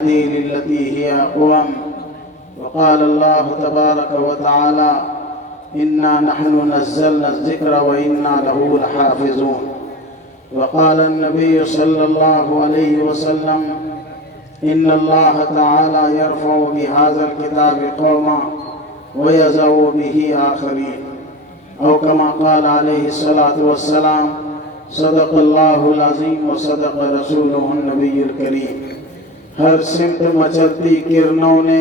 للتي هي أقوم. وقال الله تبارك وتعالى: إنا نحن نزلنا الذكر وإنا له لحافظون. وقال النبي صلى الله عليه وسلم: إن الله تعالى يرفع بهذا الكتاب قوما ويزع به آخرين، أو كما قال عليه الصلاة والسلام: صدق الله العظيم وصدق رسوله النبي الكريم۔ ہر سمت مچلتی کرنوں نے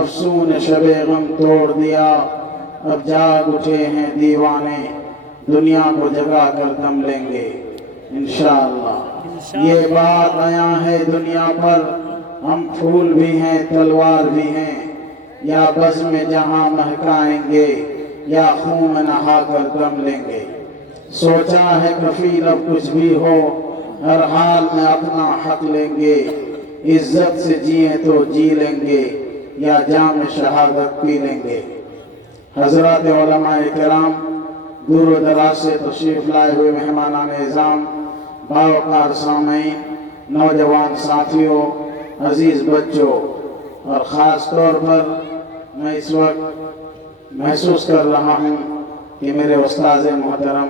افسون شب غم توڑ دیا، اب جاگ اٹھے ہیں دیوانے، دنیا کو جگا کر دم لیں گے انشاءاللہ۔ یہ بات آیا ہے دنیا پر، ہم پھول بھی ہیں تلوار بھی ہیں، یا بز میں جہاں مہکائیں گے یا خون میں نہا کر دم لیں گے۔ سوچا ہے کفیل اب کچھ بھی ہو، ہر حال میں اپنا حق لیں گے، عزت سے جیئیں تو جی لیں گے یا جام شہادت پی لیں گے۔ حضرات علماء کرام، دور و دراز سے تشریف لائے ہوئے مہمانان اعظام، باوقار سامعین، نوجوان ساتھیوں، عزیز بچوں، اور خاص طور پر میں اس وقت محسوس کر رہا ہوں کہ میرے استاذ محترم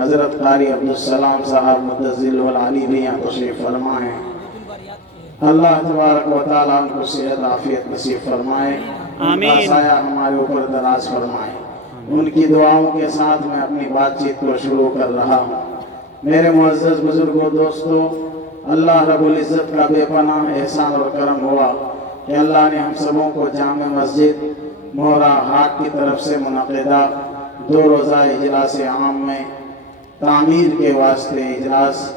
حضرت قاری عبدالسلام صاحب متزل والعلی بھی یہاں تشریف فرمائے ہیں۔ اللہ تبارک و تعالیٰ ان کو صحت عافیت نصیب فرمائے، ان کا سایہ ہمارے اوپر دراز فرمائے۔ ان کی دعاؤں کے ساتھ میں اپنی بات چیت کو شروع کر رہا ہوں۔ میرے معزز بزرگوں، دوستوں، اللہ رب العزت کا بے پناہ احسان اور کرم ہوا کہ اللہ نے ہم سبوں کو جامع مسجد مہرہ ہاٹ کی طرف سے منعقدہ 2 روزہ اجلاس عام میں تعمیر کے واسطے اجلاس،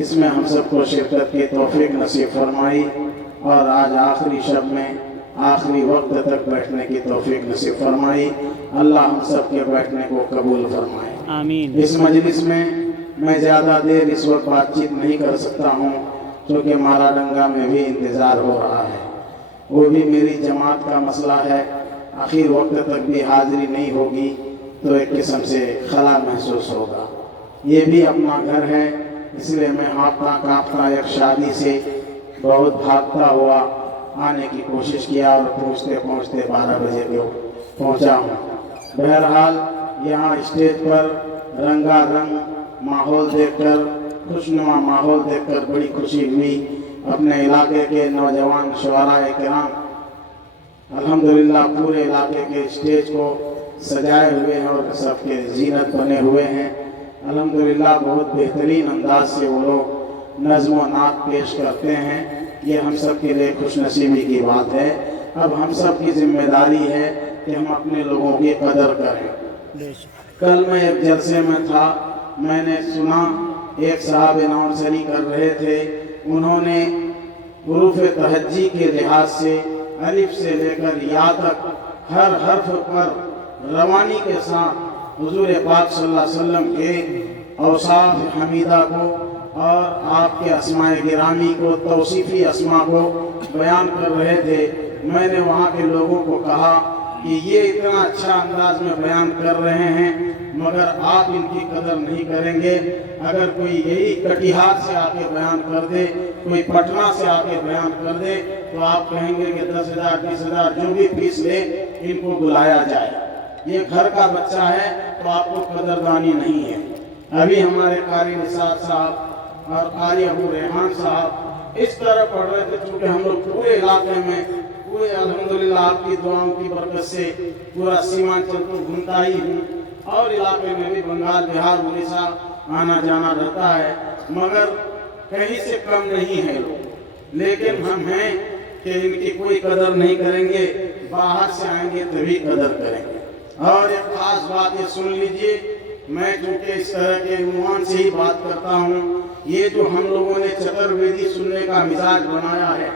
اس میں ہم سب کو شرکت کی توفیق نصیب فرمائی، اور آج آخری شب میں آخری وقت تک بیٹھنے کی توفیق نصیب فرمائی۔ اللہ ہم سب کے بیٹھنے کو قبول فرمائے آمین۔ اس مجلس میں زیادہ دیر اس وقت بات چیت نہیں کر سکتا ہوں، کیونکہ مارا ڈنگا میں بھی انتظار ہو رہا ہے، وہ بھی میری جماعت کا مسئلہ ہے۔ آخر وقت تک بھی حاضری نہیں ہوگی تو ایک قسم سے خلا محسوس ہوگا۔ یہ بھی اپنا گھر ہے، اس لیے میں ہانپتا کانپتا ایک شادی سے بہت بھاگتا ہوا آنے کی کوشش کیا، اور پہنچتے پہنچتے 12 بجے کو پہنچا ہوں۔ بہرحال یہاں اسٹیج پر رنگا رنگ ماحول دیکھ کر، خوشنما ماحول دیکھ کر بڑی خوشی ہوئی۔ اپنے علاقے کے نوجوان شعراء کرام الحمدللہ پورے علاقے کے اسٹیج کو سجائے ہوئے ہیں اور سب کے زینت بنے ہوئے ہیں۔ الحمدللہ بہت بہترین انداز سے وہ لوگ نظم و نعت پیش کرتے ہیں۔ یہ ہم سب کے لیے خوش نصیبی کی بات ہے۔ اب ہم سب کی ذمہ داری ہے کہ ہم اپنے لوگوں کی قدر کریں۔ کل میں ایک جلسے میں تھا، میں نے سنا ایک صاحب اناؤنسری کر رہے تھے، انہوں نے حروف تہجی کے لحاظ سے الف سے لے کر یا تک ہر حرف پر روانی کے ساتھ حضور پاک صلی اللہ علیہ وسلم کے اوصاف حمیدہ کو اور آپ کے اسماء گرامی کو، توصیفی اسماء کو بیان کر رہے تھے۔ میں نے وہاں کے لوگوں کو کہا کہ یہ اتنا اچھا انداز میں بیان کر رہے ہیں، مگر آپ ان کی قدر نہیں کریں گے۔ اگر کوئی یہی کٹیہار سے آ کے بیان کر دے، کوئی پٹنہ سے آ کے بیان کر دے، تو آپ کہیں گے کہ 10,000 20,000 جو بھی فیس لے ان کو بلایا جائے۔ یہ گھر کا بچہ ہے تو آپ کو قدردانی نہیں ہے۔ ابھی ہمارے قاری نثار صاحب اور قاری ابو ریحان صاحب اس طرح پڑھ رہے تھے، چونکہ ہم لوگ پورے علاقے میں پورے الحمدللہ آپ کی دعاؤں کی برکت سے پورا سیمانچل تو گھومتا ہی ہوں، اور علاقے میں بھی بنگال، بہار، اڑیسہ آنا جانا رہتا ہے، مگر کہیں سے کم نہیں ہے لوگ۔ لیکن ہم ہیں کہ ان کی کوئی قدر نہیں کریں گے، باہر سے آئیں گے تبھی قدر کریں گے۔ اور ایک خاص بات یہ سن لیجئے، میں چونکہ اس طرح کے عنوان سے ہی بات کرتا ہوں، یہ جو ہم لوگوں نے چترویدی سننے کا مزاج بنایا ہے،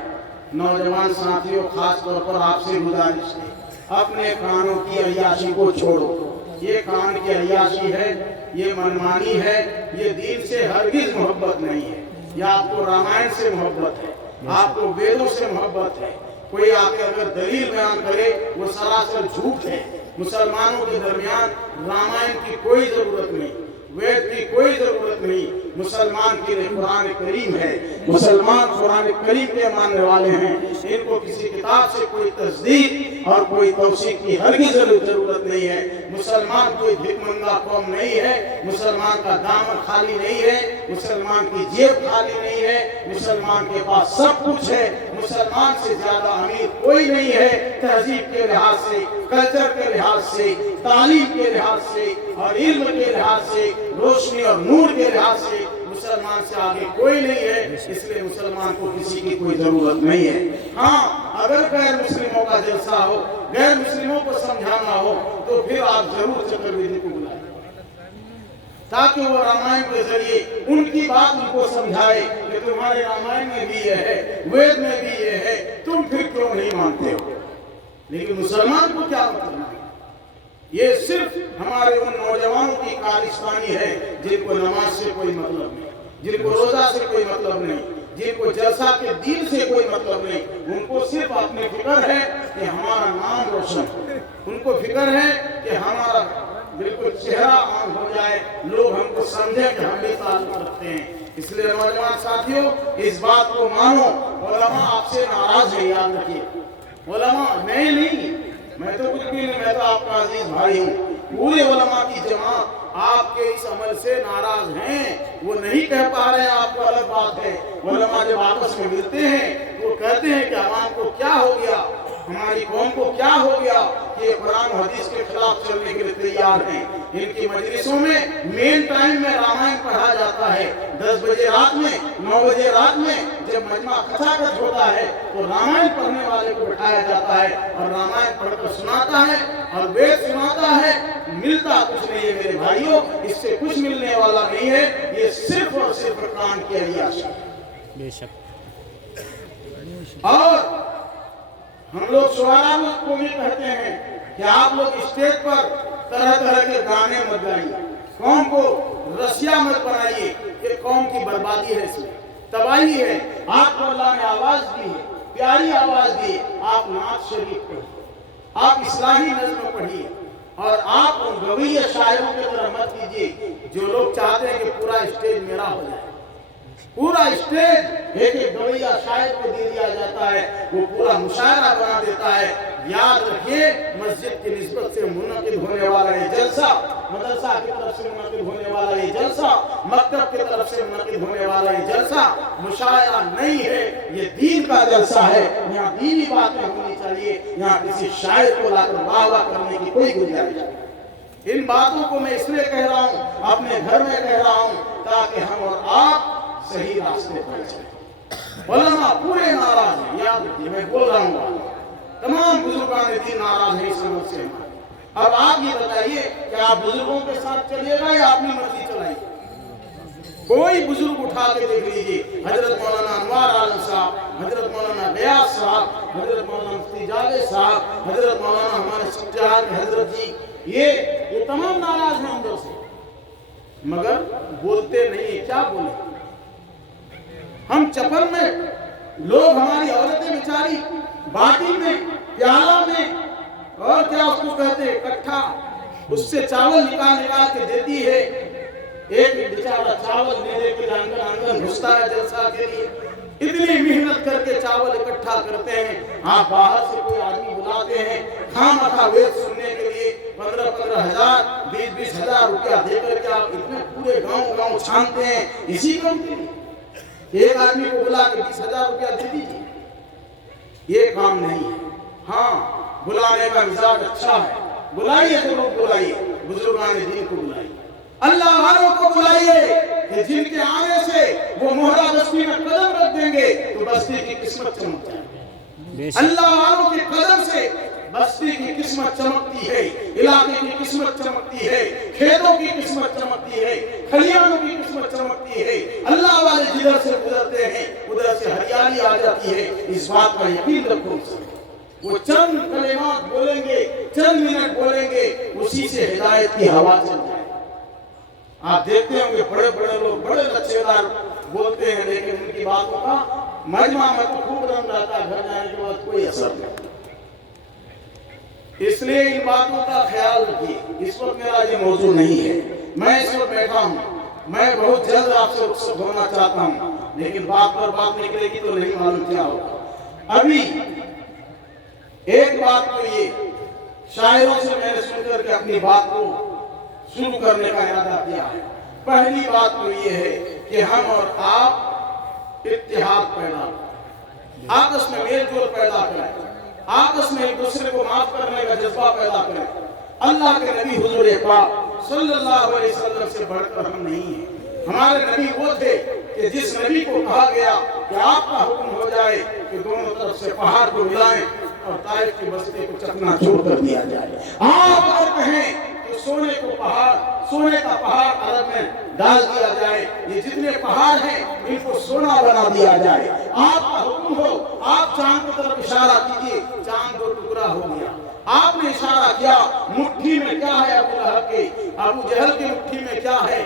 نوجوان ساتھیوں خاص طور پر آپ سے گزارش ہے، اپنے کانوں کی عیاشی کو چھوڑو۔ یہ کان کی عیاشی ہے، یہ منمانی ہے، یہ دین سے ہرگز محبت نہیں ہے۔ یا آپ کو رامائن سے محبت ہے، آپ کو ویدوں سے محبت ہے۔ کوئی آ کے اگر دلیل بیان کرے وہ سراسر جھوٹ ہے۔ مسلمانوں کے درمیان رامائن کی کوئی ضرورت نہیں۔ وید کی کوئی ضرورت نہیں. مسلمان کے لیے قرآن کریم ہے. مسلمان قرآن کریم کے ماننے والے ہیں. ان کو کسی کتاب سے کوئی تصدیق اور کوئی توثیق کی ہرگز ضرورت نہیں ہے. مسلمان کوئی بھیک منگا قوم نہیں ہے. مسلمان کا دامن خالی نہیں ہے. مسلمان کی جیب خالی نہیں ہے. مسلمان کے پاس سب کچھ ہے. مسلمان سے زیادہ امیر کوئی نہیں ہے. تہذیب کے لحاظ سے، کلچر کے لحاظ سے، تعلیم کے لحاظ سے اور علم کے لحاظ سے، روشنی اور نور کے لحاظ سے مسلمان سے آگے کوئی نہیں ہے. اس لیے مسلمان کو کسی کی کوئی ضرورت نہیں ہے. ہاں، اگر غیر مسلموں کا جلسہ ہو، غیر مسلموں کو سمجھانا ہو تو پھر آپ ضرور چترویدی کو بلائیں تاکہ وہ رامائن کے ذریعے ان کی بات ان کو سمجھائے کہ تمہارے رامائن میں بھی یہ ہے، وید میں بھی یہ ہے، تم پھر کیوں نہیں مانتے ہو. لیکن مسلمان کو کیا مطلب ہے؟ یہ صرف ہمارے ان نوجوانوں کی کارستانی ہے جن کو نماز سے کوئی مطلب نہیں، جن کو روزہ سے کوئی مطلب نہیں، جن کو جلسہ کے دین سے کوئی مطلب نہیں. ان کو صرف اپنی فکر ہے کہ ہمارا نام روشن ہو. ان کو فکر ہے کہ ہمارا بالکل چہرہ عام ہو جائے، لوگ ہم کو سمجھیں کہ ہم بھی تعلق رکھتے ہیں. اس لیے نوجوان ساتھیوں، اس بات کو مانو. علماء آپ سے ناراض ہیں، یاد رکھیے. علماء میں نہیں، میں تو کچھ بھی نہیں، میں تو آپ کا عزیز بھائی ہوں. پورے علماء کی جماعت آپ کے اس عمل سے ناراض ہیں. وہ نہیں کہہ پا رہے ہیں، آپ کو الگ بات ہے. علماء جب آپس میں ملتے ہیں تو وہ کہتے ہیں کہ عوام کو کیا ہو گیا، ہماری قوم کو کیا ہو گیا کہ یہ قرآن و حدیث کے خلاف چلنے کے لیے تیار ہیں. ان کی مجلسوں میں مین ٹائم میں رامائن پڑھا جاتا ہے. 10 بجے رات میں، 9 بجے رات میں جب مجمع کھچاکھچ ہوتا ہے تو رامائن پڑھنے والے کو بٹھایا جاتا ہے اور رامائن پڑھ کر سناتا ہے اور وید سناتا ہے. ملتا کچھ نہیں ہے میرے بھائیوں، اس سے کچھ ملنے والا نہیں ہے. یہ صرف اور صرف کام کی عیاشی ہے. بے شک. اور ہم لوگ شعراء کو بھی کہتے ہیں کہ آپ لوگ اسٹیج پر طرح طرح کے گانے مت گائیے، قوم کو رسیا مت بنائیے. یہ قوم کی بربادی ہے، اس میں تباہی ہے. آپ کو اللہ نے آواز دی ہے، پیاری آواز دی. آپ نعت شریف پڑھیے، آپ اصلاحی نظم پڑھیے اور آپ ان گویہ شاعروں کی طرح مت کیجیے جو لوگ چاہتے ہیں کہ پورا اسٹیج میرا ہو جائے. پورا اسٹیج ایک ایک گویہ شاعر کو دے دیا جاتا ہے، وہ پورا مشاعرہ بنا دیتا ہے. یاد رکھیے، مسجد کی نسبت سے منعقد ہونے والا یہ جلسہ، مدرسہ کی طرف سے منعقد ہونے والا یہ جلسہ، مکتب کی طرف سے منعقد ہونے والا یہ جلسہ مشاعرہ نہیں ہے. یہ دین کا جلسہ ہے. یہاں دینی باتیں ہونی چاہیے. یہاں کسی شاعر کو لا کر واہ واہ کرنے کی کوئی گنجائش نہیں. ان باتوں کو میں اس لیے کہہ رہا ہوں، اپنے گھر میں کہہ رہا ہوں، تاکہ ہم اور آپ صحیح راستے پر چلیں. علماء پورے ناراض ہیں، یاد رکھیے میں بول رہا ہوں. تمام بزرگان دین ناراض ہیں اس عمل سے. اب آپ یہ بتائیے کہ آپ بزرگوں کے ساتھ چلیے گا یا اپنی مرضی چلائیے؟ کوئی بزرگ اٹھا کے دیکھ لیجیے، حضرت مولانا انوار عالم صاحب، حضرت مولانا غیاث صاحب، حضرت مولانا مفتی جاوید صاحب، حضرت مولانا ہمارے سجاد حضرت جی، یہ تمام ناراض ہیں اندر سے، مگر بولتے نہیں. کیا بولیں؟ ہم چپل میں، لوگ ہماری عورتیں بیچاری باٹی میں، پیالہ میں، اور کیا اس کو کہتے ہیں کٹھا، اس سے چاول نکال کے دیتی ہے. ایک بیچارہ چاول دے کے آنگن گھستا ہے جلسہ کے لیے. اتنی محنت کر کے چاول اکٹھا کرتے ہیں. آپ باہر سے کوئی آدمی بلاتے ہیں خامخواہ وید سننے کے لیے، 15 ہزار 20 ہزار روپیہ دے کر کے آپ اتنے پورے گاؤں چھانتے ہیں اسی کام کے لیے. ایک آدمی کو بلا کے 20 ہزار روپیہ دے دیجیے، یہ کام نہیں ہے. ہاں، بلانے کا مزاج اچھا ہے، بلائیے ضرور بلائیے. بزرگان دین کو بلائیے، اللہ والوں کو بلائیے کہ جن کے آنے سے وہ مہرہ بستی میں قدم رکھ دیں گے تو بستی کی قسمت چمک جائے گی. اللہ والوں کے قدم سے بستی کی قسمت چمکتی ہے، علاقے کی قسمت چمکتی ہے، کھیتوں کی قسمت چمکتی ہے، کھلیانوں کی قسمت چمکتی ہے. اللہ والے جدھر سے گزرتے ہیں ادھر سے ہریالی آ جاتی ہے. اس بات کا یقین رکھو. وہ چند کلمات بولیں گے، چند منٹ بولیں گے، اسی سے ہدایت کی ہوا چل جائے. آپ دیکھتے ہوں گے بڑے بڑے لوگ بڑے لچھے دار بولتے ہیں، لیکن ان کی باتوں کا مجمع میں تو خوب رنگ رہتا ہے، گھر جانے کے بعد کوئی اثر نہیں. اس لیے ان باتوں کا خیال رکھیے. اس وقت میرا یہ موضوع نہیں ہے. میں اس وقت بیٹھا ہوں، میں بہت جلد آپ سے رخصت ہونا چاہتا ہوں، لیکن بات پر بات نکلے گی تو نہیں معلوم کیا ہوگا۔ ابھی ایک بات تو یہ شاعروں سے میں نے سن کر کے اپنی بات کو شروع کرنے کا ارادہ کیا ہے۔ پہلی بات تو یہ ہے کہ ہم اور آپ اتحاد پیدا کریں، آپس میں میل جول پیدا کریں، آپس میں ایک دوسرے کو معاف کرنے کا جذبہ پیدا کریں۔ اللہ کے نبی حضور پاک صلی اللہ علیہ وسلم سے بڑھ کر ہم نہیں ہیں۔ ہمارے نبی وہ تھے کہ جس نبی کو کہا گیا کہ آپ کا حکم ہو جائے کہ دونوں طرف سے پہاڑ کو ملائیں اور طائف کی بستی کو چکنا چور کر دیا جائے۔ آپ اگر کہیں تو سونے کو پہاڑ، سونے کا پہاڑ عرب میں ڈال دیا جائے، یہ جتنے پہاڑ ہیں ان کو سونا بنا دیا جائے۔ آپ کا حکم ہو، آپ چاند کی طرف اشارہ کیجئے، چاند دو ٹکڑا ہو گیا۔ آپ نے اشارہ کیا، مٹھی میں کیا ہے ابو لہب کے، ابو جہل کی مٹھی میں کیا ہے؟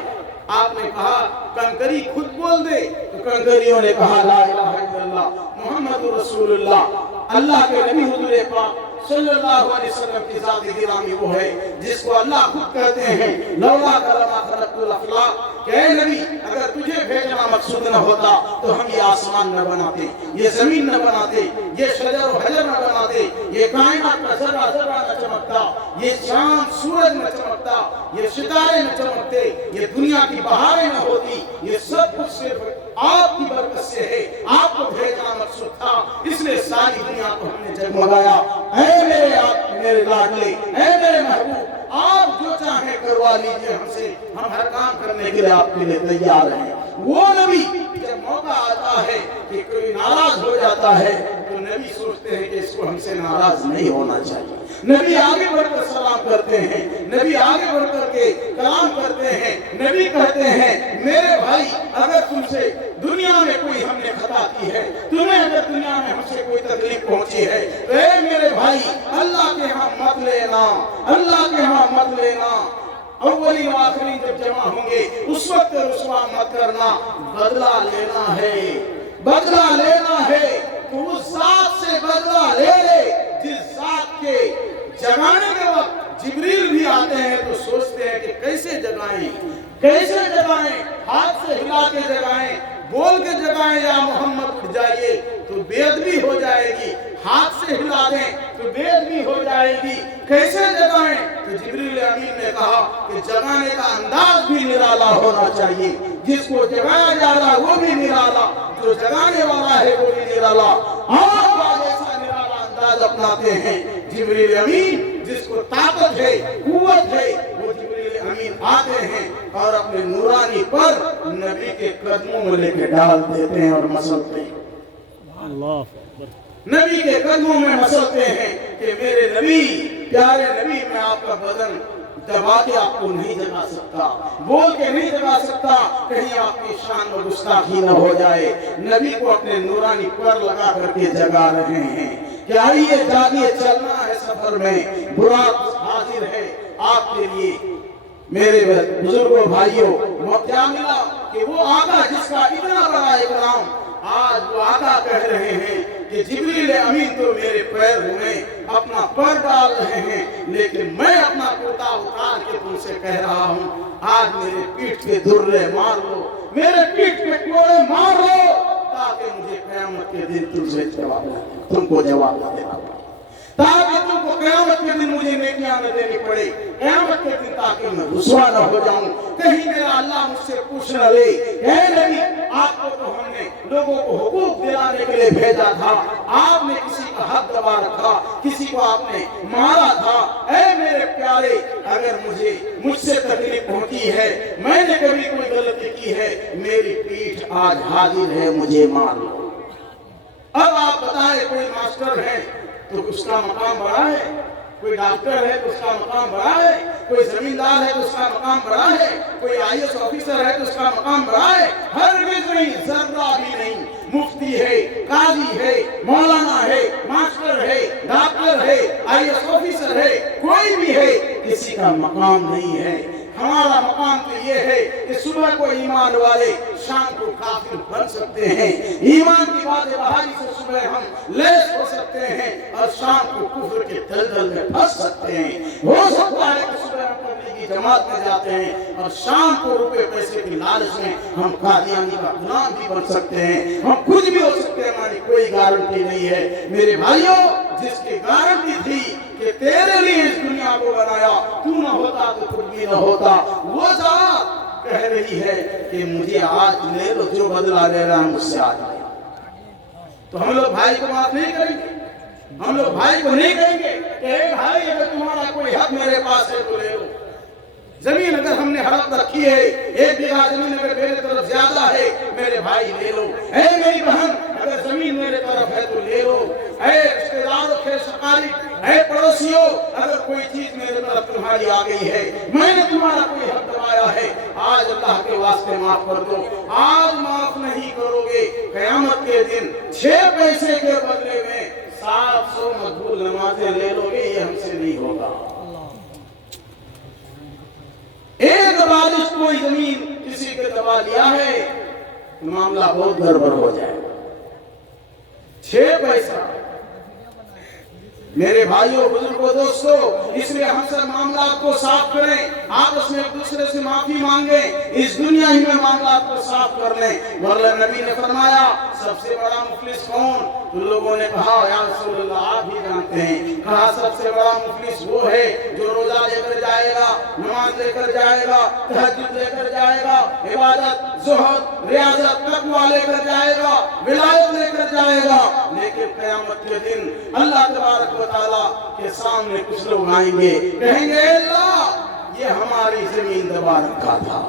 آپ نے کہا کنکری خود بول دے، تو کنکریوں نے کہا لا الہ الا اللہ محمد رسول اللہ۔ اللہ کے نبی حضور پاک صلی اللہ علیہ وسلم کی ذات گرامی وہ ہے جس کو اللہ خود کہتے ہیں لولا کلمہ خلقت الافلاق، کہ اے نبی اگر تجھے بھیجنا مقصود نہ ہوتا تو ہم یہ آسمان نہ بناتے، یہ زمین نہ بناتے، یہ شجر و حجر نہ بناتے، یہ کائنات کا ذرہ ذرہ نہ چمکتا، یہ چاند سورج نہ چمکتا، یہ ستارے نہ چمکتے، یہ دنیا کی بہاریں نہ ہوتی۔ یہ سب کچھ صرف آپ کی برکت سے ہے، آپ کو بھیجنا مقصود تھا، اس لیے ساری دنیا کو ہم نے جگمگایا۔ اے میرے لاڈلے، اے میرے محبوب، آپ جو چاہیں کروا لیجئے ہم سے، ہم ہر کام کرنے کے لیے آپ کے لیے تیار ہیں۔ وہ نبی جب موقع آتا ہے کہ کوئی ناراض ہو جاتا ہے تو نبی سوچتے ہیں کہ اس کو ہم سے ناراض نہیں ہونا چاہیے۔ نبی آگے بڑھ کر سلام کرتے ہیں، نبی آگے بڑھ کر کے کلام کرتے ہیں، نبی کہتے ہیں میرے بھائی اگر تم سے دنیا میں کوئی ہم نے خطا کی ہے، تمہیں اگر دنیا میں ہم سے کوئی تکلیف پہنچی ہے تو اے میرے بھائی اللہ کے ہاں مت لینا، اللہ کے ہاں مت لینا۔ اولین و آخرین جب جمع ہوں گے اس وقت رسوا مت کرنا، بدلہ لینا ہے، بدلہ لینا ہے تو اس ذات سے بدلہ لے لے جس ذات کے جگانے کے وقت جبریل بھی آتے ہیں تو سوچتے ہیں کہ کیسے جگائیں، کیسے جگائیں، ہاتھ سے ہلا کے جگائیں، بول کے جگائیں یا محمد اٹھ جائیے تو بے ادبی ہو جائے گی، ہاتھ سے ہلا دیں تو بے ادبی ہو جائے گی، کیسے جگائیں؟ تو جبریل امین نے کہا کہ جگانے کا انداز بھی نرالا ہونا چاہیے، جس کو جگایا جا رہا ہے وہ بھی نرالا، جو جگانے والا ہے وہ بھی نرالا۔ آپ کا جیسا نرالا انداز اپناتے ہیں جبریل امین جس کو طاقت ہے، قوت ہے، وہ جبریل امین آتے ہیں اور اپنے نورانی پر نبی کے قدموں میں لے کے ڈال دیتے ہیں اور مسلتے ہیں، نبی کے قدموں میں مسلتے ہیں کہ میرے نبی، پیارے نبی، میں آپ کا بدن دبا کے آپ کو نہیں جگا سکتا، بول کے نہیں جگا سکتا، کہیں آپ کی شان و گستاخی نہ ہو جائے۔ نبی کو اپنے نورانی پر لگا کر کے جگا رہے ہیں کہ آئیے جاگیے، چلنا ہے سفر میں، براق حاضر ہے آپ کے لیے۔ میرے بزرگوں بھائیوں، وہ کیا ملا کہ وہ آقا جس کا اتنا بڑا اکرام، آج وہ آقا کہہ رہے ہیں کہ جبریل امین تو میرے پیر میں اپنا پر ڈال رہے ہیں، لیکن میں اپنا کرتا اتار کے تم سے کہہ رہا ہوں آج میرے پیٹھ کے درے مار لو، میرے پیٹھ کے کوڑے مار لو، تاکہ مجھے قیامت کے دن تم کو جواب نہ دینا پڑے، تاکہ تم کو قیامت کے دن مجھے نیکیاں نہ دینی پڑے، قیامت کے دن تاکہ میں رسوا نہ ہو جاؤں، کہیں میرا اللہ مجھ سے پوچھ نہ لے اے نبی آپ کو تو ہم نے لوگوں کو حقوق دلانے کے لیے بھیجا تھا، آپ نے کسی کا حق دبا رکھا، کسی کو آپ نے مارا تھا، اے میرے پیارے اگر مجھ سے تکلیف پہنچی ہے، میں نے کبھی کوئی غلطی کی ہے، میری پیٹھ آج حاضر ہے، مجھے مار لو۔ اب آپ بتائیں کوئی ماسٹر ہے تو اس کا مقام بڑا ہے، کوئی ڈاکٹر ہے تو اس کا مقام بڑا ہے، کوئی زمیندار ہے تو اس کا مقام بڑا ہے، کوئی آئی ایس آفیسر ہے تو اس کا مقام بڑا ہے؟ ہرگز نہیں، ذرہ بھی نہیں۔ مفتی ہے، قاضی ہے، مولانا ہے، ماسٹر ہے، ڈاکٹر ہے، آئی ایس آفیسر ہے، کوئی بھی ہے، کسی کا مقام نہیں ہے۔ ہمارا مقام تو یہ ہے کہ صبح کو ایمان والے شام کو کافر بن سکتے ہیں، ایمان کی بات بہاری سے صبح ہم لیس ہو سکتے ہیں اور شام کو کفر کے دلدل میں پھنس سکتے ہیں. ہو سکتا ہے کہ صبح ہم تبلیغی جماعت میں جاتے ہیں اور شام کو روپے پیسے کی لالچ میں ہم قادیانی کا غلام بھی بن سکتے ہیں. ہم کچھ بھی ہو سکتے ہیں, ہماری کوئی گارنٹی نہیں ہے. میرے بھائیوں, جس کی گارنٹی تھی کہ تیرے لیے اس دنیا کو بنایا, تو نہ ہوتا تو کچھ بھی نہ ہوتا, وہ ذات کہہ رہی ہے کہ مجھے آج لے لو, جو بدلہ لے رہا ہے مجھ سے آج لے. تو ہم لوگ بھائی کو معاف نہیں کریں گے, ہم لوگ بھائی کو نہیں کہیں گے کہ اے بھائی اگر تمہارا کوئی حق میرے پاس ہے تو لے لو. زمین اگر ہم نے ہڑپ رکھی ہے, ایک بیگھہ زمین اگر میرے طرف زیادہ ہے, میرے بھائی لے لو. اے میری بہن اگر زمین میرے طرف ہے تو لے لو. اے رشتے داروں کے شقارق, اے پڑوسیوں, اگر کوئی چیز میرے طرف تمہاری آ گئی ہے, میں نے تمہارا کوئی حق دبایا ہے, آج اللہ کے واسطے معاف کر دو. آج معاف نہیں کرو گے, قیامت کے دن 6 پیسے کے بدلے میں 700 مقبول نمازیں لے لو گے. یہ ہم سے نہیں ہوگا. ایک بارش کوئی زمین کسی کے دبا لیا ہے, معاملہ بہت گڑبڑ ہو جائے گا. 6 پیسہ میرے بھائیوں, بزرگوں, دوستوں, اس لیے ہم سب معاملات کو صاف کریں, آپس میں ایک دوسرے سے معافی مانگیں, اس دنیا ہی میں معاملات کو صاف کر لیں. ورنہ نبی نے فرمایا سب سے بڑا مفلس کون؟ تو لوگوں نے کہا یا رسول اللہ آپ ہی جانتے ہیں. کہا سب سے بڑا مفلس وہ ہے جو روزہ لے کر جائے گا, نماز لے کر جائے گا, تہجد لے کر جائے گا, عبادت, زہد, ریاضت, تقویٰ لے کر جائے گا, ولایت لے کر جائے گا, لیکن قیامت کے دن اللہ تبارک و تعالیٰ کے سامنے کچھ لوگ آئیں گے, کہیں گے اے اللہ یہ ہماری زمین دبا رکھا تھا,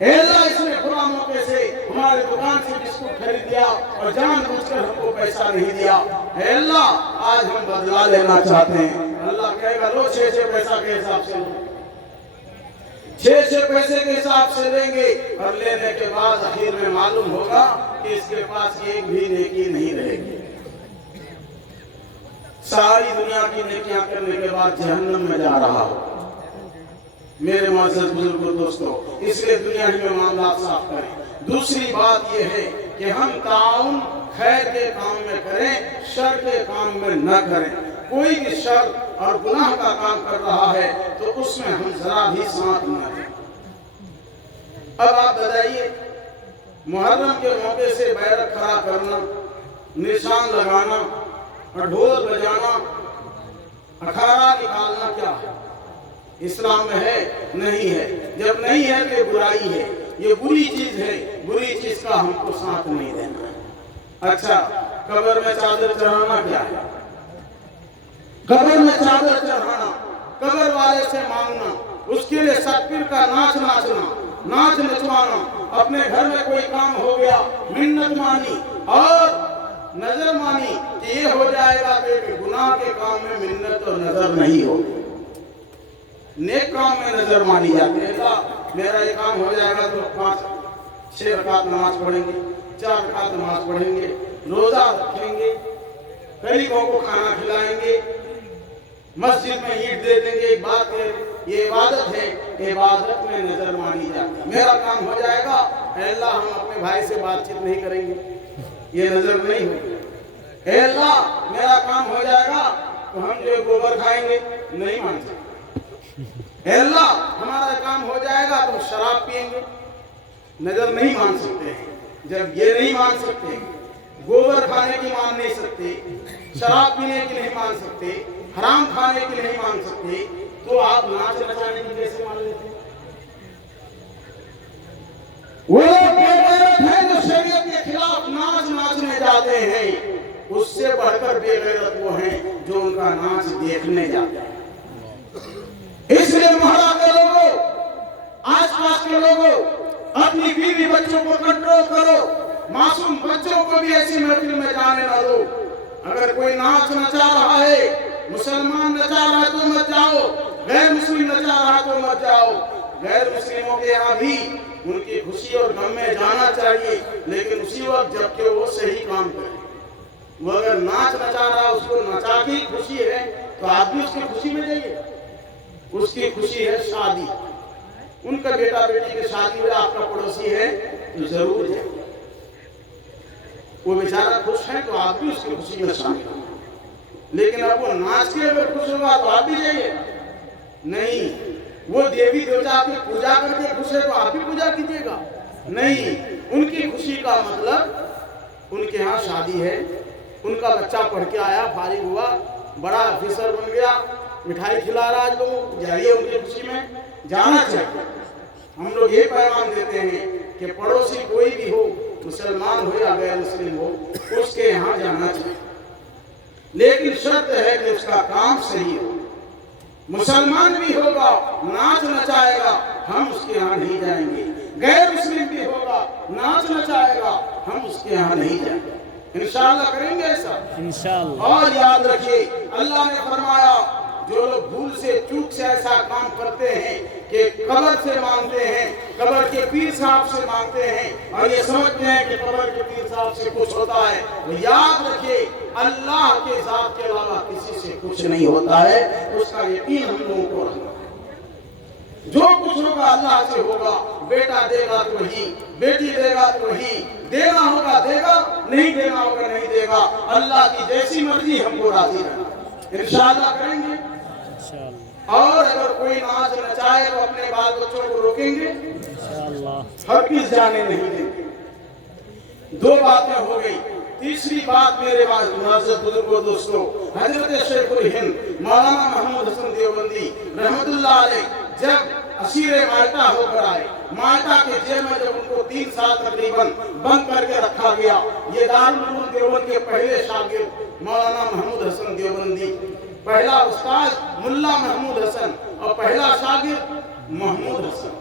اے اللہ اس نے خدا موقع سے ہمارے دکان سے بسکٹ خرید دیا اور جان بوجھ کر ہم کو پیسہ نہیں دیا, اے اللہ آج ہم بدلہ لینا چاہتے ہیں. اللہ کہے گا لو 6 پیسہ کے حساب سے لو, 6 پیسے کے حساب سے لیں گے, اور لینے کے بعد آخر میں معلوم ہوگا کہ اس کے پاس ایک بھی نیکی نہیں رہے گی. ساری دنیا کی نیکیاں کرنے کے بعد جہنم میں جا رہا ہو. میرے معزز بزرگوں, دوستوں, اس لیے دنیا ہی میں معاملات صاف کریں. دوسری بات یہ ہے کہ ہم تعاون خیر کے کام میں کریں, شر کے کام میں نہ کریں. کوئی بھی شر اور گناہ کا کام کر رہا ہے تو اس میں ہم ذرا بھی ساتھ نہ دیں. اب آپ بتائیے, محرم کے موقع سے بیرق کھڑا کرنا, نشان لگانا, ڈھول بجانا, اکھاڑا نکالنا کیا ہے؟ اسلام میں ہے؟ نہیں ہے. جب نہیں ہے تو برائی ہے, یہ بری چیز ہے, بری چیز کا ہم کو ساتھ نہیں دینا. اچھا, قبر میں چادر چڑھانا کیا ہے؟ قبر میں چادر چڑھانا, قبر والے سے مانگنا, اس کے لیے سکر کا ناچ ناچنا, ناچ نچوانا, اپنے گھر میں کوئی کام ہو گیا منت مانی اور نظر مانی کہ یہ ہو جائے گا, کہ گناہ کے کام میں منت اور نظر نہیں ہوگی, نیک کام میں نظر مانی جاتی ہے. میرا یہ کام ہو جائے گا تو 6 رکعت نماز پڑھیں گے, 4 رکعت نماز پڑھیں گے, روزہ رکھیں گے, غریبوں کو کھانا کھلائیں گے, مسجد میں اینٹ دے دیں گے. بات ہے یہ عبادت ہے, عبادت میں نظر مانی جاتی ہے. میرا کام ہو جائے گا, اے اللہ ہم اپنے بھائی سے بات چیت نہیں کریں گے, یہ نظر نہیں ہوگی. اے اللہ میرا کام ہو جائے گا تو ہم جو گوبر کھائیں گے نہیں مان سکتے. اے اللہ ہمارا کام ہو جائے گا تو شراب پئیں گے, نظر نہیں مان سکتے ہیں. جب یہ نہیں مان سکتے, گوبر کھانے کی مان نہیں سکتے, شراب پینے کی نہیں مان سکتے, حرام کھانے کی نہیں مان سکتے, تو آپ ناچ نچانے کی کیسے مان لیتے ہیں؟ وہ لوگ بے غیرت ہیں جو شریعت کے خلاف ناچ ناچنے جاتے ہیں, اس سے بڑھ کر بے غیرت وہ ہیں جو ان کا ناچ دیکھنے جاتے ہیں. اس لیے محلہ کے لوگوں, آس پاس کے لوگوں, اپنی بیوی بچوں کو کنٹرول کرو, معصوم بچوں کو بھی ایسی محفل میں جانے نہ دو. اگر کوئی ناچ نچا رہا ہے, مسلمان نچا رہا ہے تو مت جاؤ, غیر مسلم نچا رہا ہے تو مت جاؤ. غیر مسلموں کے یہاں بھی ان کی خوشی اور غم میں جانا چاہیے, لیکن اسی وقت جبکہ وہ صحیح کام کرے. وہ اگر ناچ نچا رہا, اس کو نچا کی خوشی ہے تو آپ بھی اس کی خوشی میں جائیے. اس کی خوشی ہے شادی, ان کا بیٹا بیٹی کی شادی میں آپ کا پڑوسی ہے تو ضرور جائے. وہ بیچارہ خوش ہے تو آپ بھی اس کی خوشی میں شامل ہوں، لیکن اب وہ ناچ کے اگر خوش ہوگا تو آپ بھی جائیے گا؟ نہیں، وہ دیوی دیوتا کی پوجا کر کے خوش ہے تو آپ بھی پوجا کیجیے گا؟ نہیں، ان کی خوشی کا مطلب ان کے ہاں شادی ہے، ان کا بچہ پڑھ کے آیا، فارغ ہوا، بڑا آفیسر بن گیا، مٹھائی کھلا رہا ہے، تو جائیے ان کی خوشی میں، جانا چاہیے۔ ہم لوگ یہ پیغام دیتے ہیں کہ پڑوسی کوئی بھی ہو، مسلمان ہو یا غیر مسلم ہو، اس کے یہاں جانا چاہیے، لیکن شرط ہے کہ اس کا کام صحیح ہو۔ مسلمان بھی ہوگا، ناچ نچائے گا، ہم اس کے یہاں نہیں جائیں گے، غیر مسلم بھی ہوگا، ناچ نچائے گا، ہم اس کے یہاں نہیں جائیں گے۔ انشاءاللہ کریں گے ایسا؟ انشاءاللہ۔ اور یاد رکھیے، اللہ نے فرمایا جو لوگ بھول سے چوک سے ایسا کام کرتے ہیں کہ قبر سے مانگتے ہیں، قبر کے پیر صاحب سے مانگتے ہیں، اور یہ سمجھتے ہیں کہ قبر کے پیر صاحب سے کچھ ہوتا ہے، وہ یاد رکھیے اللہ کے ذات کے علاوہ کسی سے کچھ نہیں ہوتا ہے، اس کا یقین ہم لوگوں کو رکھنا ہے۔ جو کچھ ہوگا اللہ سے ہوگا، بیٹا دے گا تو وہی، بیٹی دے گا تو وہی، دینا ہوگا دے گا، نہیں دینا ہوگا نہیں دے گا، اللہ کی جیسی مرضی ہم کو راضی رہنا۔ انشاءاللہ کریں گے؟ اور اگر کوئی ناچ نچائے تو اپنے بال بچوں کو روکیں گے؟ انشاءاللہ ہرگز جانے نہیں دیں گے۔ دو باتیں ہو گئی، تیسری بات میرے معزز بزرگوں دوستو، حضرت شیخ الہند مولانا محمود حسن دیوبندی رحمت اللہ علیہ جب اسیر مالٹا ہو کر آئے، مالٹا کے جیل میں جب ان کو 3 سال تقریباً بند کر کے رکھا گیا، یہ دارالعلوم دیوبند کے پہلے شاگرد مولانا محمود حسن دیوبندی، پہلا استاد ملا محمود حسن اور پہلا شاگرد محمود حسن،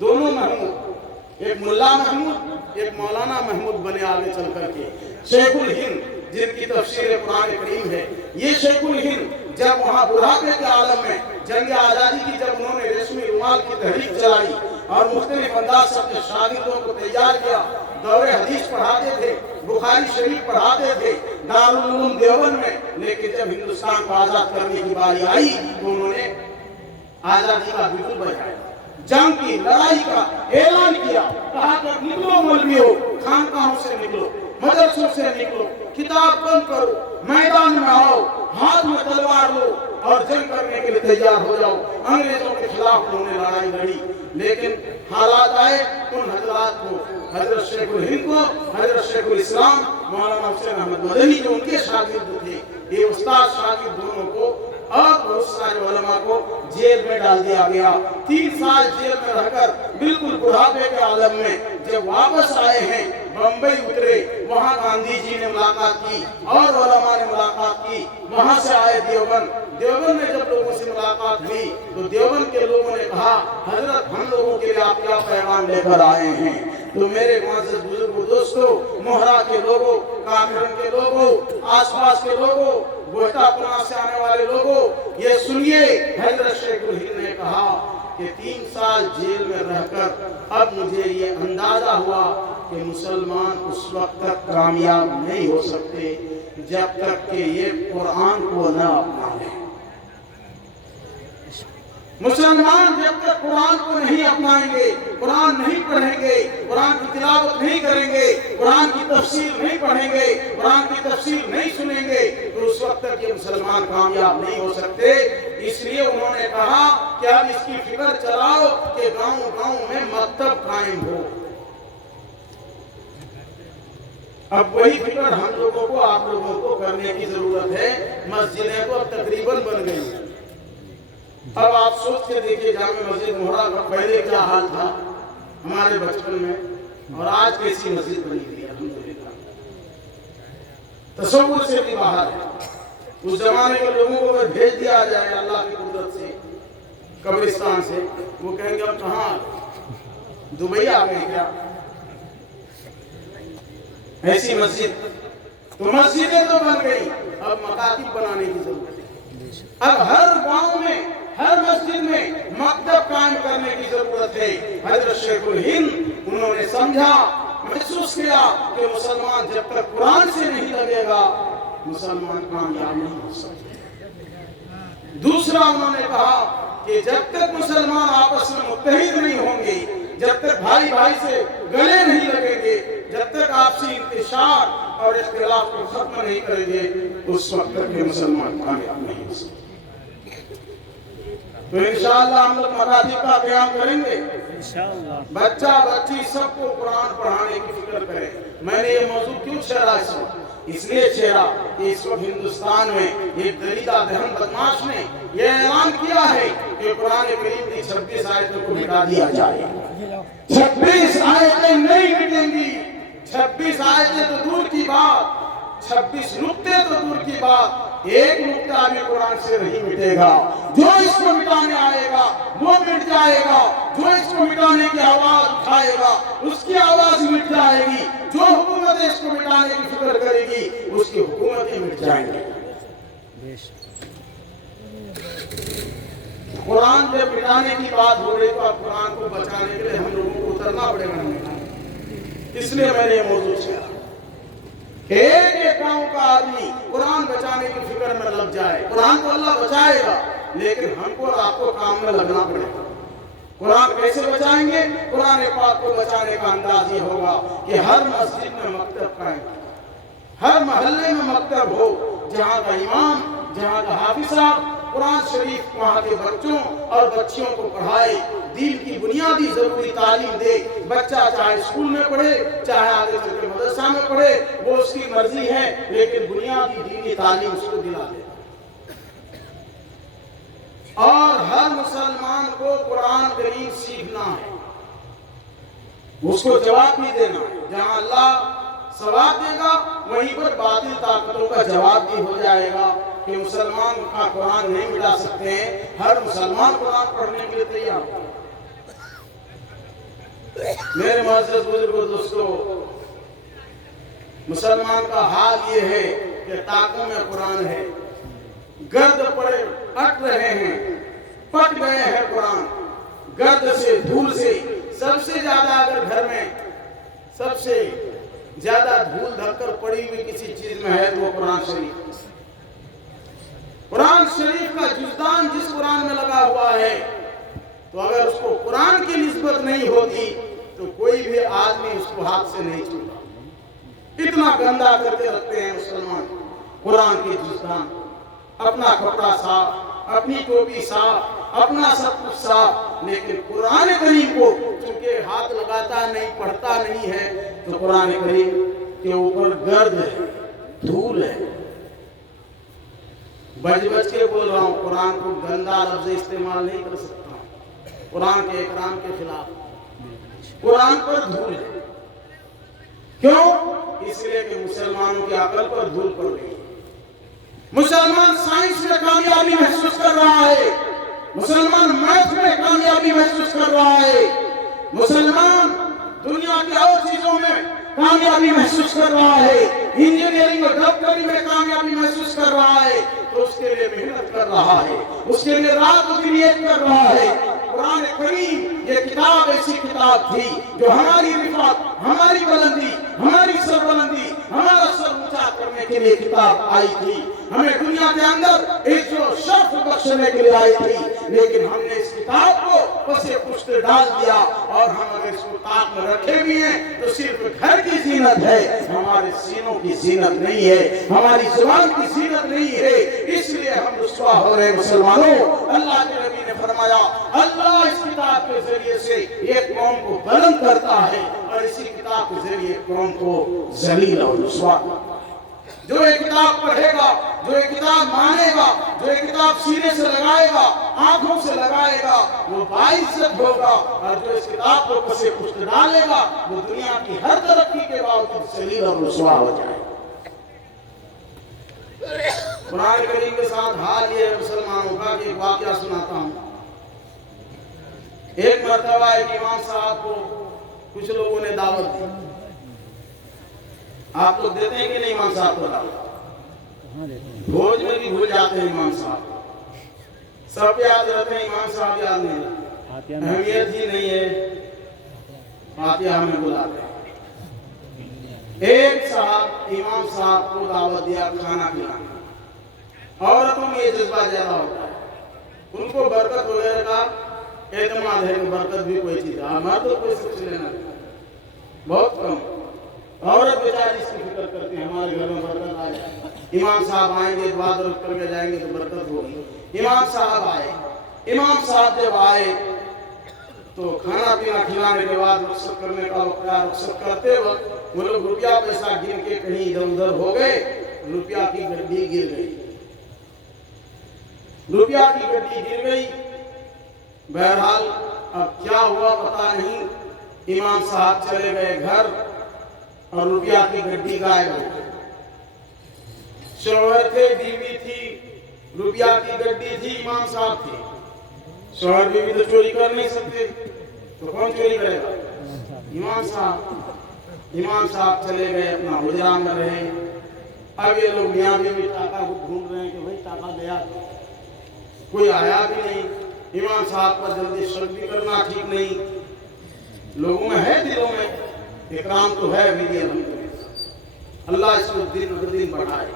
دونوں محمود، ایک ملا محمود ایک مولانا محمود بنے آگے چل کر کے۔ شیخ الہند جن کی تفسیر قرآن کریم ہے، یہ شیخ الہند جب وہاں بڑھاپے کے عالم میں جنگ آزادی کی جب انہوں نے ریشمی رومال کی تحریک چلائی اور مختلف انداز سے اپنے شاگردوں کو تیار کیا، دور حدیث پڑھاتے تھے، بخاری شریف پڑھاتے تھے دارالعلوم دیوبند میں، لیکن جب ہندوستان کو آزاد کرنے کی باری آئی تو انہوں نے آزادی کا بالکل بجایا، جنگ کی لڑائی کا اعلان کیا، کہا کہ نکلو مولویوں، خانقاہوں سے نکلو، مدرسوں سے نکلو، کتاب بند کرو، میدان میں آؤ، ہاتھ میں تلوار لو اور جنگ کرنے کے لیے تیار ہو جاؤ۔ انگریزوں کے خلاف انہوں نے لڑائی لڑی، لیکن حالات آئے ان حضرات کو، حضرت شیخ الہند کو، حضرت شیخ الاسلام مولانا حسین احمد مدنی جو ان کے شاگرد تھے، یہ استاد شاگرد دونوں کو اور بہت سارے علماء کو جیل میں ڈال دیا گیا۔ 3 سال جیل میں رہ کر بالکل بڑھاپے کے عالم میں جب واپس آئے ہیں، بمبئی اترے، وہاں گاندھی جی نے ملاقات کی اور علماء نے ملاقات کی، وہاں سے آئے دیوبند میں جب لوگوں سے ملاقات ہوئی تو دیوبند کے لوگوں نے کہا حضرت ہم لوگوں کے لیے آپ کیا پیغام لے کر آئے ہیں؟ تو میرے معزز بزرگوں دوستو، موہرا کے لوگوں، کامرن کے لوگوں، آس پاس کے لوگوں، گوہتا پناہ سے آنے والے لوگوں، یہ سنیے، حضرت شیخ الہند نے کہا کہ 3 سال جیل میں رہ کر اب مجھے یہ اندازہ ہوا کہ مسلمان اس وقت تک کامیاب نہیں ہو سکتے جب تک کہ یہ قرآن کو نہ اپنا لیں۔ مسلمان جب تک قرآن کو نہیں اپنائیں گے، قرآن نہیں پڑھیں گے، قرآن کی تلاوت نہیں کریں گے، قرآن کی تفسیر نہیں پڑھیں گے، قرآن کی تفسیر نہیں سنیں گے، تو اس وقت تک یہ مسلمان کامیاب نہیں ہو سکتے۔ اس لیے انہوں نے کہا کہ اب اس کی فکر چلاؤ کہ گاؤں گاؤں میں مکتب قائم ہو۔ اب وہی فکر ہم لوگوں کو، آپ لوگوں کو کرنے کی ضرورت ہے۔ مسجدیں تو اب تقریباً بن گئی ہیں۔ اب آپ سوچ کے دیکھیے جامع مسجد موہرا کا پہلے کیا حال تھا ہمارے بچپن میں، اور آج کیسی مسجد بنی ہوئی ہے، الحمدللہ، تصور سے بھی باہر ہے۔ اس زمانے کے لوگوں کو اگر بھیج دیا جائے اللہ کی قدرت سے قبرستان سے، وہ کہیں گے اب کہاں دبئی آ گئے کیا؟ ایسی مسجد، تو مسجدیں تو بن گئی، اب مکاتب بنانے کی ضرورت ہے۔ اب ہر گاؤں میں، ہر مسجد میں مکتب قائم کرنے کی ضرورت ہے۔ حضرت شیخ الہند انہوں نے سمجھا، محسوس کیا کہ مسلمان جب تک قرآن سے نہیں لگے گا مسلمان کامیاب نہیں ہو سکتے۔ دوسرا انہوں نے کہا کہ جب تک مسلمان آپس میں متحد نہیں ہوں گے، جب تک بھائی بھائی سے گلے نہیں لگیں گے، جب تک آپسی انتشار اور اختلاف کو ختم نہیں کریں گے اس وقت تک کہ مسلمان کامیاب نہیں ہو سکتے۔ تو انشاءاللہ ہم لوگ مکاتب کا قیام کریں گے، بچہ بچی سب کو قرآن پڑھانے کی فکر کریں۔ میں نے یہ موضوع کیوں چھیڑا اس لیے چھیڑا کہ اس وقت ہندوستان میں ایک دلیدہ دہن بدماش نے یہ اعلان کیا ہے کہ قرآن کریم کی 26 آیتوں کو مٹا دیا جائے۔ 26 آیتیں نہیں مٹیں گی، 26 آیتیں تو دور کی بات، 26 نقطے تو دور کی بات، ایک نقطہ بھی قرآن سے نہیں مٹے گا۔ جو اس کو مٹانے آئے گا وہ مٹ جائے گا، جو اس کو مٹانے کی آواز اٹھائے گا اس کی آواز مٹ جائے گی، جو حکومت اس کو مٹانے کی فکر کرے گی اس کی حکومتیں مٹ جائیں گی۔ قرآن جب مٹانے کی بات ہو رہی تو اب قرآن کو بچانے کے لیے ہم لوگوں کو اترنا پڑے گا۔ اس لیے میں نے یہ موضوع چھیڑا، ایک ایک گاؤں کا آدمی قرآن بچانے کی فکر میں لگ جائے۔ قرآن کو اللہ بچائے گا لیکن ہم کو اور آپ کو کام میں لگنا پڑے گا۔ قرآن کیسے بچائیں گے؟ قرآن پاک کو بچانے کا انداز یہ ہوگا کہ ہر مسجد میں مکتب قائم، ہر محلے میں مکتب ہو، جہاں کا امام، جہاں کا حافظ صاحب قرآن شریف وہاں کے بچوں اور بچیوں کو پڑھائے، دین کی بنیادی ضروری تعلیم دے۔ بچہ چاہے اسکول میں پڑھے، چاہے آگے چل کے مدرسہ میں پڑھے، وہ اس کی مرضی ہے، لیکن بنیادی دینی تعلیم اس کو دلا دے۔ اور ہر مسلمان کو قرآن کریم سیکھنا ہے، اس کو جواب بھی دینا ہے۔ جہاں اللہ ثواب دے گا وہیں پر باطل طاقتوں کا جواب بھی ہو جائے گا کہ مسلمان کا قرآن نہیں مٹا سکتے ہیں۔ ہر مسلمان قرآن پڑھنے کے لیے تیار ہے۔ میرے معزز بزرگوں دوستو، مسلمان کا حال یہ ہے کہ طاقوں میں قرآن ہے، گرد پڑے اٹ رہے ہیں، پٹ گئے ہیں قرآن، گرد سے دھول سے۔ سب سے زیادہ اگر گھر میں سب سے زیادہ دھول دھکر پڑی ہوئی کسی چیز میں ہے تو وہ قرآن شریف۔ قرآن شریف کا جزدان جس قرآن میں لگا ہوا ہے، تو اگر اس کو قرآن کی نسبت نہیں ہوتی تو کوئی بھی آدمی اس کو ہاتھ سے نہیں چھوتا۔ اتنا گندا کر کے رکھتے ہیں مسلمان قرآن کے جزدان، اپنا کپڑا صاف، اپنی ٹوپی صاف، اپنا سب کچھ صاف، لیکن قرآن کریم کو چونکہ ہاتھ لگاتا نہیں، پڑھتا نہیں ہے، تو قرآن کریم کے اوپر گرد ہے، دھول ہے۔ بچ بچ کے بول رہا ہوں، قرآن کو گندا لفظ استعمال نہیں کر سکتا ہوں، قرآن کے اکرام کے خلاف۔ قرآن پر دھول ہے، کیوں؟ اس لیے کہ مسلمانوں کی عقل پر دھول پڑ گئی۔ مسلمان سائنس میں کامیابی محسوس کر رہا ہے، مسلمان میتھ میں کامیابی محسوس کر رہا ہے، مسلمان دنیا کی اور چیزوں میں کامیابی محسوس کر رہا ہے، انجینئرنگ اور ڈاکٹری میں کامیابی محسوس کر رہا ہے، تو اس کے لیے محنت کر رہا ہے، اس کے لیے رات کی نیت کر رہا ہے۔ قرآن کریم یہ کتاب ایسی کتاب تھی جو ہماری رفعت، ہماری بلندی، ہماری سربلندی، ہمارا سر اونچا کرنے کے لیے کتاب آئی تھی، ہمیں دنیا کے اندر عزت و شرف بخشنے کے لیے آئی تھی، لیکن ہم نے اس کتاب کو پسے پشت ڈال دیا، اور ہم اگر اس کو طاق میں رکھے بھی ہیں تو صرف گھر کی زینت ہے، ہمارے سینوں کی زینت نہیں ہے، ہماری زبان کی زینت نہیں ہے، اس لیے ہم رسوا ہو رہے مسلمانوں۔ اللہ کے نبی نے فرمایا اللہ اس کتاب کے ذریعے سے ایک قوم کو بلند کرتا ہے اور اسی کتاب کے ذریعے ایک قوم کو ذلیل اور رسوا کرتا ہے۔ جو یہ کتاب پڑھے گا، جو یہ کتاب مانے گا، جو یہ کتاب سینے سے لگائے گا، آنکھوں سے لگائے گا، وہ باعزت ہوگا، اور جو اس کتاب کو پسے پشت ڈالے گا وہ دنیا کی ہر ترقی کے باوجود ذلیل اور رسوا ہو جائے گا۔ قرآن کریم کے ساتھ حال یہ ہے مسلمانوں کا کہ ایک واقعہ سناتا ہوں۔ ایک مرتبہ ایک امام صاحب کو کچھ لوگوں نے دعوت دی۔ آپ لوگ دیتے ہیں کہ نہیں امام صاحب کو دعوت؟ بھوج میں بھی بھول جاتے ہیں امام صاحب، سب یاد رہتے ہیں، امام صاحب یاد نہیں رہتے، اہمیت ہی نہیں ہے، فاتحہ ہمیں بلاتے ہیں۔ ایک صاحب امام صاحب کو دعوت دیا کھانا کھلانا، عورتوں میں یہ جذبہ زیادہ ہوتا ہے، ان کو برکت وغیرہ کا اعتماد ہے کہ برکت بھی کوئی چیز ہے، ہمارا تو کوئی سب سے لینا بہت کم۔ عورت بیچاری اس کی فکر کرتے ہیں ہمارے گھر میں برکت آ جائے، امام صاحب آئیں گے دعا درود کر کے جائیں گے تو برکت ہوگی۔ امام صاحب آئے، امام صاحب جب آئے تو کھانا پینا کھلانے کے بعد رخصت کرنے کا وقت آیا۔ رخصت کرتے وقت وہ لوگ روپیہ پیسہ گر کے کہیں ادھر ادھر ہو گئے، روپیہ کی گڈی گر گئی، روپیہ کی گڈی گر گئی۔ بہرحال اب کیا ہوا پتہ نہیں، امام صاحب چلے گئے گھر اور روپیہ کی گڈی غائب ہو گئی۔ شوہر تھے، بیوی تھی، روپیہ کی گڈی تھی، امام صاحب تھے۔ شوہر بیوی تو چوری کر نہیں سکتے، تو کون چوری کرے گا؟ امام صاحب۔ امام صاحب چلے گئے، اپنا حجرہ میں رہے۔ اب یہ لوگ میاں بیوی ٹاکا ڈھونڈ رہے ہیں کہ بھائی ٹاکا گیا، کوئی آیا بھی نہیں۔ امام صاحب پر جلدی شک بھی کرنا ٹھیک نہیں، لوگوں میں ہے دلوں میں اکرام تو ہے بھی، اللہ اس کو دن بدن بڑھائے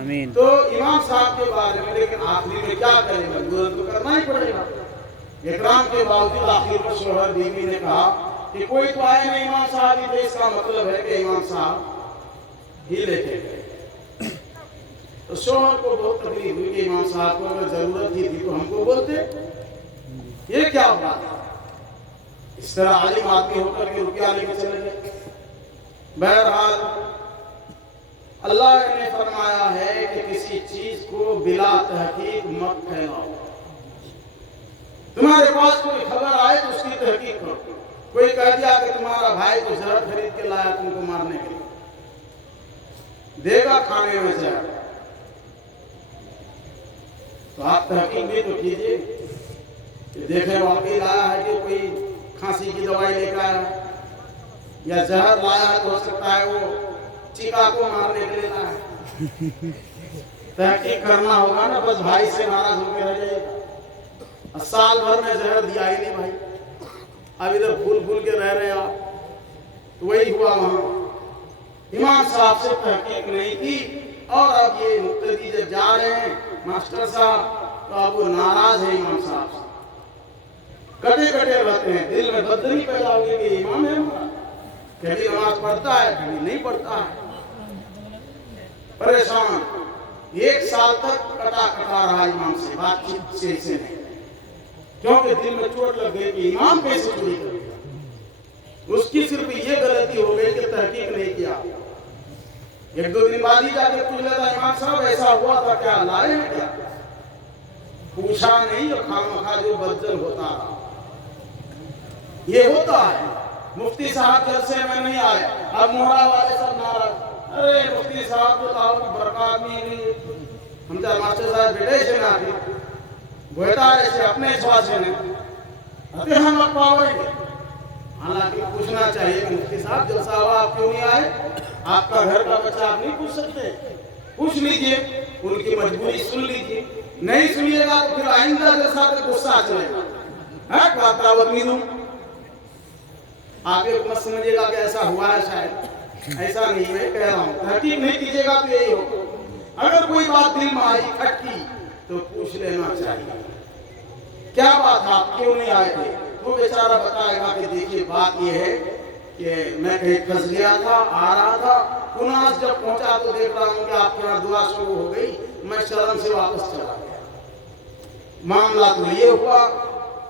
آمین۔ تو امام صاحب کے بارے میں لیکن آخری میں کیا کریں گے، مجبوراً تو کرنا ہی پڑے گا۔ اکرام کے باوجود آخر میں شوہر بیوی نے کہا کہ کوئی تو آئے نہیں، امام صاحب ہی تھے، اس کا مطلب ہے کہ امام صاحب ہی لے کے گئے۔ تو شوہر کو بہت تکلیف ہوئی کہ امام صاحب کو اگر ضرورت ہی تھی تو ہم کو بولتے، یہ کیا بات ہے، اس طرح عالم آدمی ہو کر کے روپیہ لے کے چلے گئے۔ بہرحال اللہ نے فرمایا ہے کہ کسی چیز کو بلا تحقیق مت پھیلاؤ۔ تمہارے پاس کوئی خبر آئے تو اس کی تحقیق کرو۔ کوئی کہہ دیا کہ تمہارا بھائی تو زہر خرید کے لایا تم کو مارنے کے لیے، دے گا کھانے میں زہر، تو آپ تحقیق بھی تو کیجئے کہ دیکھیں واقعی لایا ہے کہ کوئی کھانسی کی دوائی لے کر آیا ہے، یا زہر لایا ہے تو ہو سکتا ہے وہ چیکا کو مارنے کے لیے لایا ہے۔ تحقیق کرنا ہوگا نا، بس بھائی سے ناراض ہو کے رہ جائے گا، سال بھر میں زہر دیا ہی نہیں بھائی، اب ادھر بھول بھول کے رہ رہے آپ، تو وہی ہوا وہاں۔ امام صاحب سے تحقیق نہیں کی، اور اب یہ مقتدی جب جا رہے ہیں ماسٹر صاحب، تو اب وہ ناراض ہے امام صاحب سے، کٹے کٹے رہتے ہیں، دل میں بدنی پیدا ہوگی کہ امام ہے ہمارا، کبھی نماز پڑھتا ہے کبھی نہیں پڑھتا ہے، پریشان۔ ایک سال تک کٹا کٹا رہا امام سے، بات چیت سے نہیں، کیونکہ دل میں چوٹ لگ گئی کہ امام کیسے چوری کرے گا۔ اس کی صرف یہ غلطی ہو گئی کہ تحقیق نہیں کیا۔ ایک دو دن بعد ہی جا کے پوچھ لیتا امام صاحب ایسا ہوا تھا کیا، لائے ہیں کیا، پوچھا نہیں، جو خامخواہ جو بدل ہوتا رہا۔ یہ ہوتا ہے، مفتی صاحب جلسے میں نہیں آئے، اب موہرا والے سب ناراض، ارے مفتی صاحب تو دعوت برکات نہیں، ہم تو ماسٹر صاحب بیٹے سے نہ آتی بیٹا ایسے اپنے سواس سے نہیں ہم اپاوے گے۔ حالانکہ پوچھنا چاہیے کہ مفتی صاحب جلسہ ہوا آپ کیوں نہیں آئے، آپ کا گھر کا بچہ آپ نہیں پوچھ سکتے، پوچھ لیجئے، ان کی مجبوری سن لیجئے، نہیں سنیے گا تو پھر آئندہ جلسہ پہ غصہ چلے گا، ہے بات دعوت نہیں دوں۔ آپ ایک مت سمجھے گا کہ ایسا ہوا ہے، شاید ایسا نہیں، میں کہہ رہا ہوں تحقیق نہیں کیجیے گا تو یہی ہوگا۔ اگر کوئی بات دل میں آئی کھٹکی تو پوچھ لینا چاہیے، کیا بات آپ کیوں نہیں آئے تھے، وہ بیچارہ بتائے گا کہ دیکھیے بات یہ ہے کہ میں کہیں پھنس گیا تھا، آ رہا تھا، کناس جب پہنچا تو دیکھ رہا ہوں کہ آپ کے یہاں دعا شروع ہو گئی، میں شرم سے واپس چلا گیا۔ معاملہ تو یہ ہوا،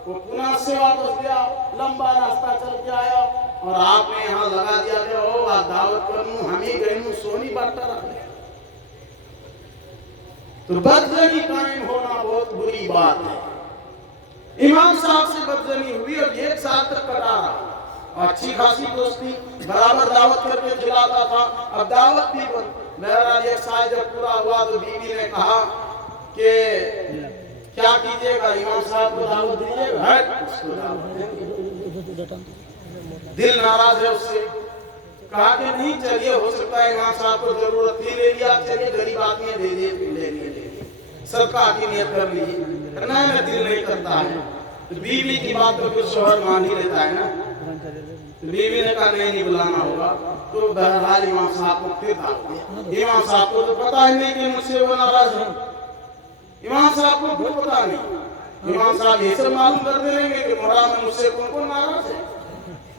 وہ کناس سے واپس گیا، لمبا راستہ چل کے آیا، اور آپ نے یہاں لگا دیا کہ او دعوت کرنوں ہمیں گئنوں سونی باٹا رکھ لیا۔ تو بدزنی قائم ہونا بہت بری بات ہے۔ امام صاحب سے بدزنی ہوئی اور ایک سال تک کٹا رہا، اچھی خاصی دوستی، برابر دعوت کر کے کھلاتا تھا، اب دعوت بھی بند۔ بہرحال ایک سال جب پورا ہوا تو بیوی نے کہا کہ کیا کیجئے گا، امام صاحب کو دعوت دیجئے گا، اس کو دعوت دیں گے۔ دل ناراض ہے اس سے، کہا کہ نہیں چلیے، ہو سکتا ہے امام صاحب کو ضرورت تھی، لے لیا، چلیے غریب آدمی دے دیے، لے لیے، صدقہ کی نیت کر لیجیے، کرنا ہے دل نہیں کرتا ہے۔ تو بیوی کی بات تو پھر شوہر مان ہی لیتا ہے نا، تو بیوی نے کہا نہیں بلانا ہوگا، تو بہرحال امام صاحب کو پھر دعوت دیا۔ امام صاحب کو تو پتہ ہی نہیں کہ مجھ سے وہ ناراض ہے، امام صاحب کو بھی پتہ نہیں، امام صاحب یہ سب معلوم کر دیں گے کہ محرم میں مجھ سے کون کون ناراض ہے،